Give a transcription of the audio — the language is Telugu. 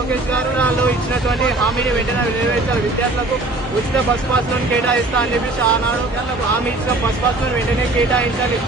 లోకేష్ గారు వాళ్ళు ఇచ్చినటువంటి హామీని వెంటనే నెరవేర్చాలి. విద్యార్థులకు ఉచిత బస్ పాస్లను కేటాయిస్తా అని చెప్పేసి ఆనాడు హామీ ఇచ్చిన బస్ పాస్లను వెంటనే కేటాయించాలి.